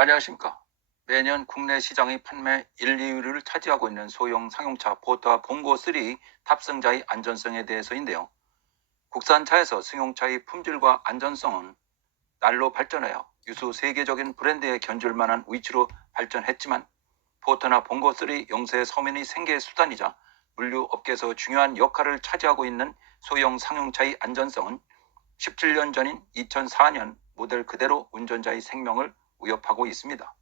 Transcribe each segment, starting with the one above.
안녕하십니까. 매년 국내 시장의 판매 1, 2위를 차지하고 있는 소형 상용차 포터와 봉고3 탑승자의 안전성에 대해서인데요. 국산차에서 승용차의 품질과 안전성은 날로 발전하여 유수 세계적인 브랜드에 견줄 만한 위치로 발전했지만 포터나 봉고3 영세 서민의 생계 수단이자 물류업계에서 중요한 역할을 차지하고 있는 소형 상용차의 안전성은 17년 전인 2004년 모델 그대로 운전자의 생명을 위협하고 있습니다.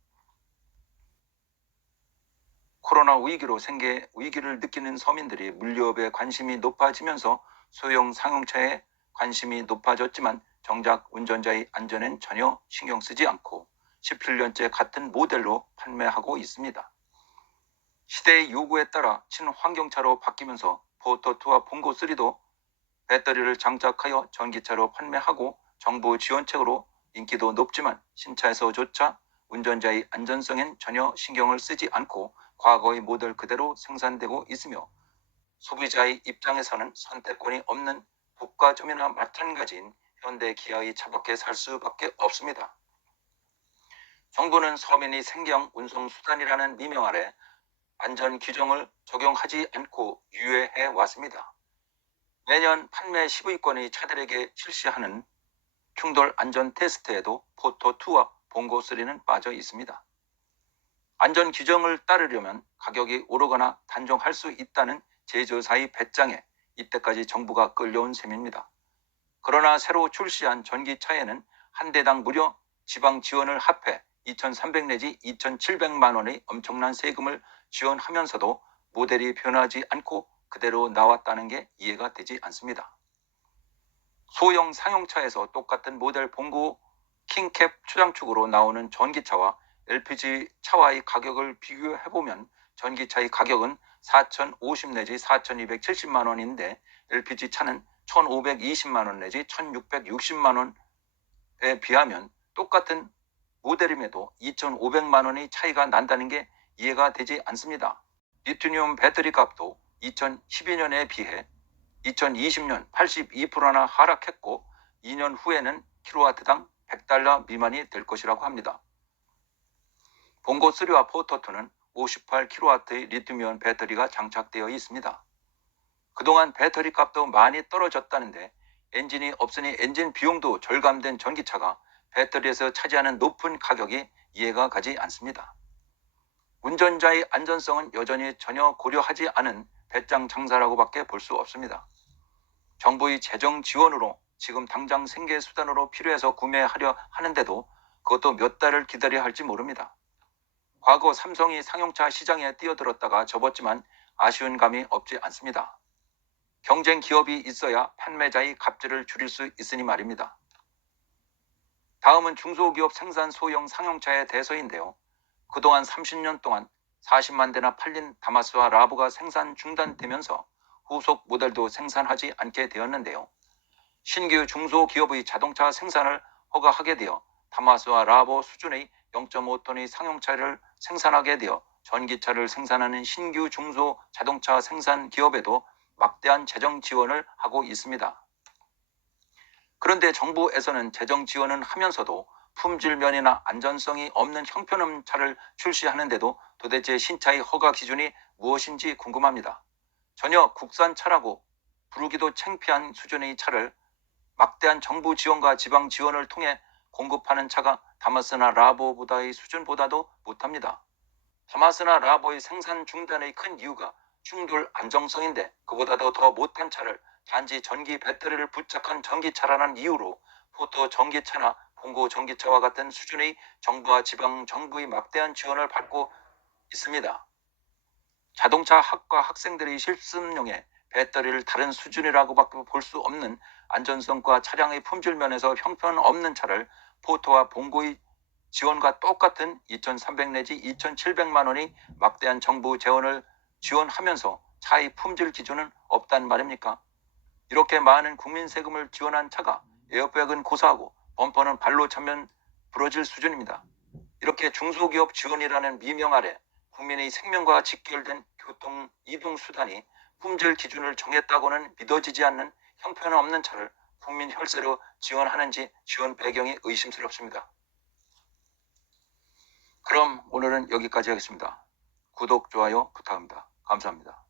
코로나 위기로 생계 위기를 느끼는 서민들이 물류업에 관심이 높아지면서 소형 상용차에 관심이 높아졌지만 정작 운전자의 안전엔 전혀 신경 쓰지 않고 17년째 같은 모델로 판매하고 있습니다. 시대의 요구에 따라 친환경차로 바뀌면서 포터2와 봉고3도 배터리를 장착하여 전기차로 판매하고 정부 지원책으로 인기도 높지만 신차에서조차 운전자의 안전성엔 전혀 신경을 쓰지 않고 과거의 모델 그대로 생산되고 있으며 소비자의 입장에서는 선택권이 없는 국가점이나 마찬가지인 현대 기아의 차밖에 살 수밖에 없습니다. 정부는 서민의 생경 운송 수단이라는 미명 아래 안전 규정을 적용하지 않고 유예해 왔습니다. 매년 판매 10위권의 차들에게 실시하는 충돌 안전 테스트에도 포터2와 봉고3는 빠져 있습니다. 안전 규정을 따르려면 가격이 오르거나 단종할 수 있다는 제조사의 배짱에 이때까지 정부가 끌려온 셈입니다. 그러나 새로 출시한 전기차에는 한 대당 무려 지방 지원을 합해 2,300 내지 2,700만 원의 엄청난 세금을 지원하면서도 모델이 변하지 않고 그대로 나왔다는 게 이해가 되지 않습니다. 소형 상용차에서 똑같은 모델 봉고 킹캡 초장축으로 나오는 전기차와 LPG 차와의 가격을 비교해보면 전기차의 가격은 4,050 내지 4,270만 원인데 LPG 차는 1,520만 원 내지 1,660만 원에 비하면 똑같은 모델임에도 2,500만 원의 차이가 난다는 게 이해가 되지 않습니다. 리튬이온 배터리 값도 2012년에 비해 2020년 82%나 하락했고 2년 후에는 킬로와트당 $100 미만이 될 것이라고 합니다. 봉고3와 포터2는 58kW의 리튬이온 배터리가 장착되어 있습니다. 그동안 배터리 값도 많이 떨어졌다는데 엔진이 없으니 엔진 비용도 절감된 전기차가 배터리에서 차지하는 높은 가격이 이해가 가지 않습니다. 운전자의 안전성은 여전히 전혀 고려하지 않은 배짱 장사라고밖에 볼 수 없습니다. 정부의 재정 지원으로 지금 당장 생계 수단으로 필요해서 구매하려 하는데도 그것도 몇 달을 기다려야 할지 모릅니다. 과거 삼성이 상용차 시장에 뛰어들었다가 접었지만 아쉬운 감이 없지 않습니다. 경쟁 기업이 있어야 판매자의 갑질을 줄일 수 있으니 말입니다. 다음은 중소기업 생산 소형 상용차에 대해서인데요. 그동안 30년 동안 40만 대나 팔린 다마스와 라보가 생산 중단되면서 후속 모델도 생산하지 않게 되었는데요. 신규 중소기업의 자동차 생산을 허가하게 되어 다마스와 라보 수준의 0.5톤의 상용차를 생산하게 되어 전기차를 생산하는 신규 중소 자동차 생산 기업에도 막대한 재정 지원을 하고 있습니다. 그런데 정부에서는 재정 지원은 하면서도 품질 면이나 안전성이 없는 형편없는 차를 출시하는데도 도대체 신차의 허가 기준이 무엇인지 궁금합니다. 전혀 국산차라고 부르기도 창피한 수준의 차를 막대한 정부 지원과 지방 지원을 통해 공급하는 차가 다마스나 라보보다의 수준보다도 못합니다. 다마스나 라보의 생산 중단의 큰 이유가 충돌 안정성인데 그보다도 더 못한 차를 단지 전기 배터리를 부착한 전기차라는 이유로 포터 전기차나 봉고 전기차와 같은 수준의 정부와 지방 정부의 막대한 지원을 받고 있습니다. 자동차 학과 학생들의 실습용에 배터리를 다른 수준이라고밖에 볼 수 없는 안전성과 차량의 품질 면에서 형편없는 차를 포터와 봉고의 지원과 똑같은 2,300 내지 2,700만 원의 막대한 정부 재원을 지원하면서 차의 품질 기준은 없단 말입니까? 이렇게 많은 국민 세금을 지원한 차가 에어백은 고사하고 범퍼는 발로 차면 부러질 수준입니다. 이렇게 중소기업 지원이라는 미명 아래 국민의 생명과 직결된 교통 이동 수단이 품질 기준을 정했다고는 믿어지지 않는 형편없는 차를 국민 혈세로 지원하는지 지원 배경이 의심스럽습니다. 그럼 오늘은 여기까지 하겠습니다. 구독, 좋아요 부탁합니다. 감사합니다.